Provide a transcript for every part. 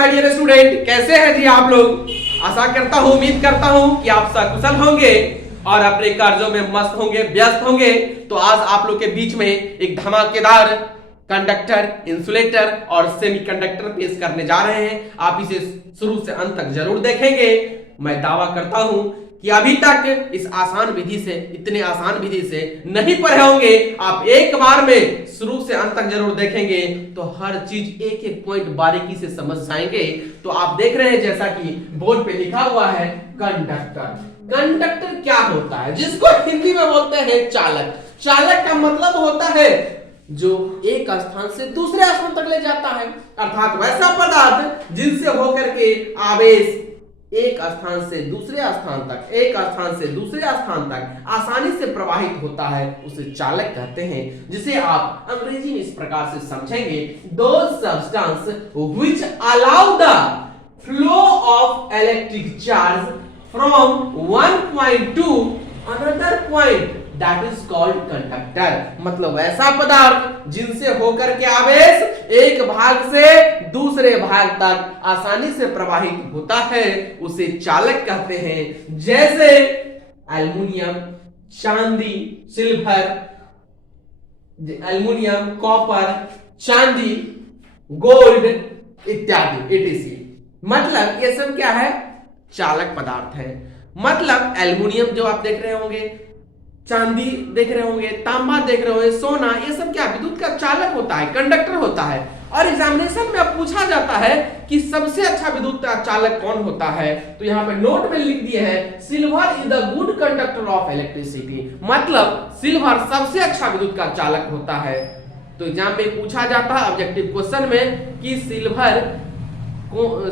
My dear student, कैसे हैं जी आप लोग। आशा करता हूं, उम्मीद करता हूं कि आप सकुशल होंगे और अपने कार्यों में मस्त होंगे, व्यस्त होंगे। तो आज आप लोग के बीच में एक धमाकेदार कंडक्टर, इंसुलेटर और सेमीकंडक्टर पेश करने जा रहे हैं। आप इसे शुरू से अंत तक जरूर देखेंगे। मैं दावा करता हूं कि अभी तक इस आसान विधि से, इतने आसान विधि से नहीं पढ़े होंगे। आप एक बार में शुरू से अंत तक जरूर देखेंगे तो हर चीज एक एक पॉइंट बारीकी से समझ जाएंगे। तो आप देख रहे हैं जैसा कि बोर्ड पे लिखा हुआ है कंडक्टर। कंडक्टर क्या होता है, जिसको हिंदी में बोलते हैं चालक। चालक का मतलब होता है जो एक स्थान से दूसरे स्थान तक ले जाता है, अर्थात वैसा पदार्थ जिनसे होकर के आवेश एक स्थान से दूसरे स्थान तक, एक स्थान से दूसरे स्थान तक आसानी से प्रवाहित होता है, उसे चालक कहते हैं। जिसे आप अंग्रेजी में इस प्रकार से समझेंगे, those substance which allow the flow of electric charge from one point to another point, that is called conductor। मतलब ऐसा पदार्थ जिनसे होकर के आवेश एक भाग से दूसरे भाग तक आसानी से प्रवाहित होता है, उसे चालक कहते हैं। जैसे एल्युमिनियम, चांदी, सिल्वर, एल्युमिनियम, कॉपर, चांदी, गोल्ड इत्यादि etc। मतलब ये सब क्या है, चालक पदार्थ है। मतलब एल्युमिनियम जो आप देख रहे होंगे, चांदी देख रहे होंगे, तांबा देख रहे होंगे, सोना, ये सब क्या विद्युत का चालक होता है, कंडक्टर होता है। और एग्जामिनेशन में अब पूछा जाता है कि सबसे अच्छा विद्युत का चालक कौन होता है, तो यहाँ पे नोट में लिख दिए हैं silver is the good conductor of electricity. मतलब सिल्वर सबसे अच्छा विद्युत का चालक होता है। तो एग्जाम में पूछा जाता है ऑब्जेक्टिव क्वेश्चन में कि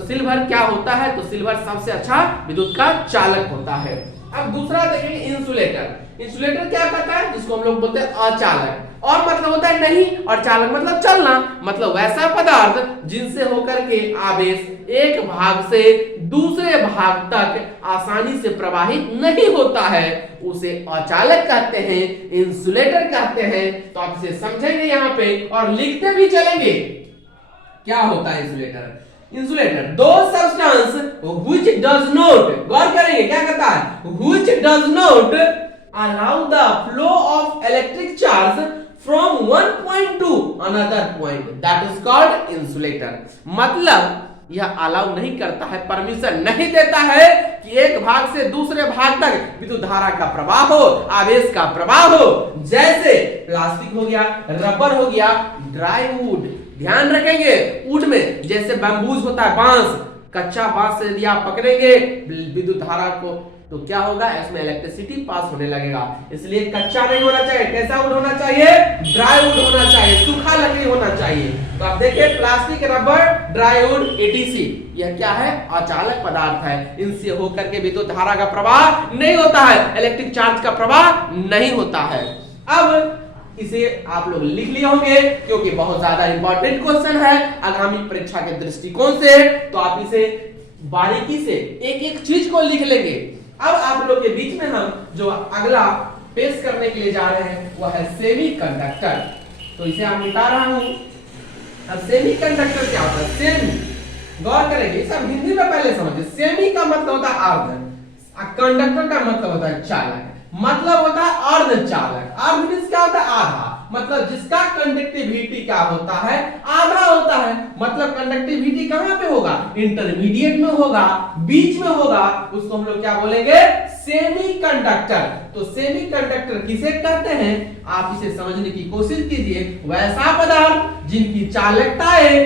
सिल्वर क्या होता है, तो सिल्वर सबसे अच्छा विद्युत का चालक होता है। अब दूसरा देखेंगे इंसुलेटर। इंसुलेटर क्या करता है, जिसको हम लोग बोलते हैं अचालक। और मतलब होता है नहीं, और चालक मतलब चलना। मतलब वैसा पदार्थ जिनसे होकर के आवेश एक भाग से दूसरे भाग तक आसानी से प्रवाहित नहीं होता है, उसे अचालक कहते हैं, इंसुलेटर कहते हैं। तो आप इसे समझेंगे यहाँ पे और लिखते भी चलेंगे क्या होता है इंसुलेटर। इंसुलेटर दो सब्सटेंस which does not, गौर करेंगे क्या कहता है, which does not allow the flow of electric charge from one point to another point, that is called insulator। मतलब यह अलाउ नहीं करता है, परमिशन नहीं देता है कि एक भाग से दूसरे भाग तक विद्युत धारा का प्रवाह हो, आवेश का प्रवाह हो। जैसे प्लास्टिक हो गया, रबर हो गया, ड्राई वुड, ध्यान रखेंगे वुड में जैसे बैम्बूज होता है, बांस, कच्चा बांस से यदि आप पकड़ेंगे विद्युत धारा को तो क्या होगा, इसमें इलेक्ट्रिसिटी पास होने लगेगा। इसलिए कच्चा नहीं होना चाहिए, कैसा वुड होना चाहिए, ड्राई वुड होना चाहिए, सूखा लकड़ी होना चाहिए। तो आप देखिए plastic, rubber, dry would etc, यह क्या है, अचालक पदार्थ है। इनसे होकर के विद्युत धारा का प्रवाह नहीं होता है, इलेक्ट्रिक चार्ज का प्रवाह नहीं होता है। अब इसे आप लोग लिख लिए होंगे क्योंकि बहुत ज्यादा इंपॉर्टेंट क्वेश्चन है आगामी परीक्षा के दृष्टिकोण से। तो आप इसे बारीकी से एक एक चीज को लिख लेंगे। अब आप लोग के बीच में हम जो अगला पेश करने के लिए जा रहे हैं वह है सेमीकंडक्टर। तो इसे आप मिटा रहा हूं। अब सेमीकंडक्टर क्या होता है, सेमी, गौर करेंगे सब हिंदी में पहले समझिए। सेमी का मतलब होता है अर्ध, कंडक्टर का मतलब होता है चालक, मतलब होता है अर्धचालक। अर्ध मींस क्या होता है, आधा। मतलब जिसका कंडक्टिविटी क्या होता है, आधा होता है। मतलब कंडक्टिविटी कहां पे होगा, इंटरमीडिएट में होगा, बीच में होगा, उसको हम लोग क्या बोलेंगे, सेमीकंडक्टर। तो सेमीकंडक्टर किसे कहते हैं, आप इसे समझने की कोशिश कीजिए। वैसा पदार्थ जिनकी चालकताएं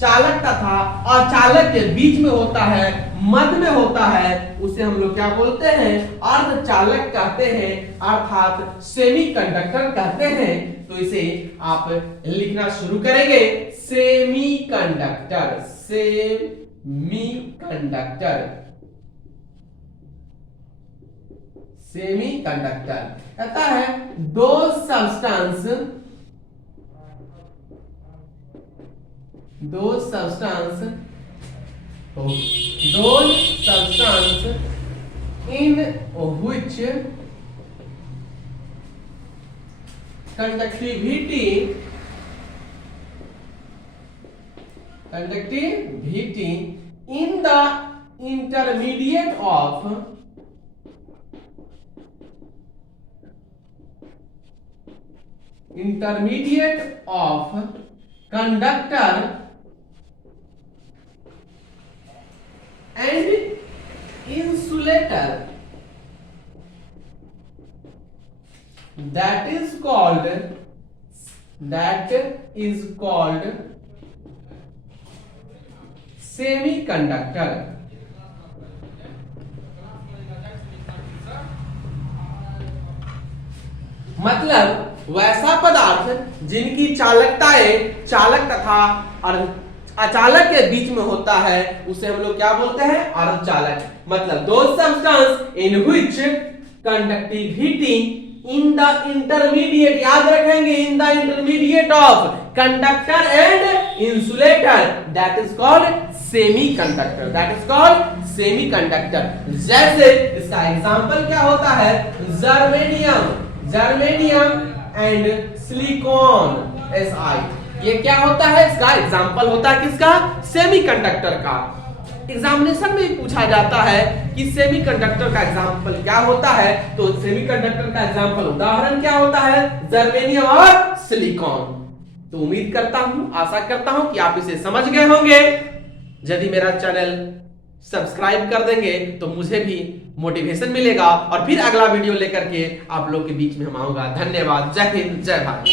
चालक तथा अचालक के बीच में होता है, मध्य में होता है, उसे हम लोग क्या बोलते हैं, अर्धचालक कहते हैं, अर्थात सेमीकंडक्टर कहते हैं। तो इसे आप लिखना शुरू करेंगे, सेमीकंडक्टर, सेमीकंडक्टर, सेमीकंडक्टर कहता है दो substance in which conductivity conductivity in the intermediate of conductor and insulator, that is called semiconductor. मतलब वैसा पदार्थ जिनकी चालकताएं चालक तथा अचालक के बीच में होता है उसे हम लोग क्या बोलते हैं, अर्धचालक। मतलब दो substance in which conductivity in the intermediate, याद रखेंगे, in the intermediate of conductor and insulator, that is called semiconductor, that is called semiconductor. जैसे इसका एग्जांपल क्या होता है, जर्मेनियम एंड सिलिकॉन Si, ये क्या होता है, इसका एग्जांपल होता है किसका, सेमीकंडक्टर का। एग्जामिनेशन में पूछा जाता है कि सेमीकंडक्टर का एग्जांपल क्या होता है, तो सेमीकंडक्टर का एग्जांपल उदाहरण क्या होता है, जर्मेनियम और सिलिकॉन। तो उम्मीद करता हूं, आशा करता हूं कि आप इसे समझ गए होंगे। यदि मेरा चैनल सब्सक्राइब कर देंगे तो मुझे भी मोटिवेशन मिलेगा और फिर अगला वीडियो लेकर के आप लोग के बीच में हम आऊंगा। धन्यवाद। जय हिंद, जय भारत।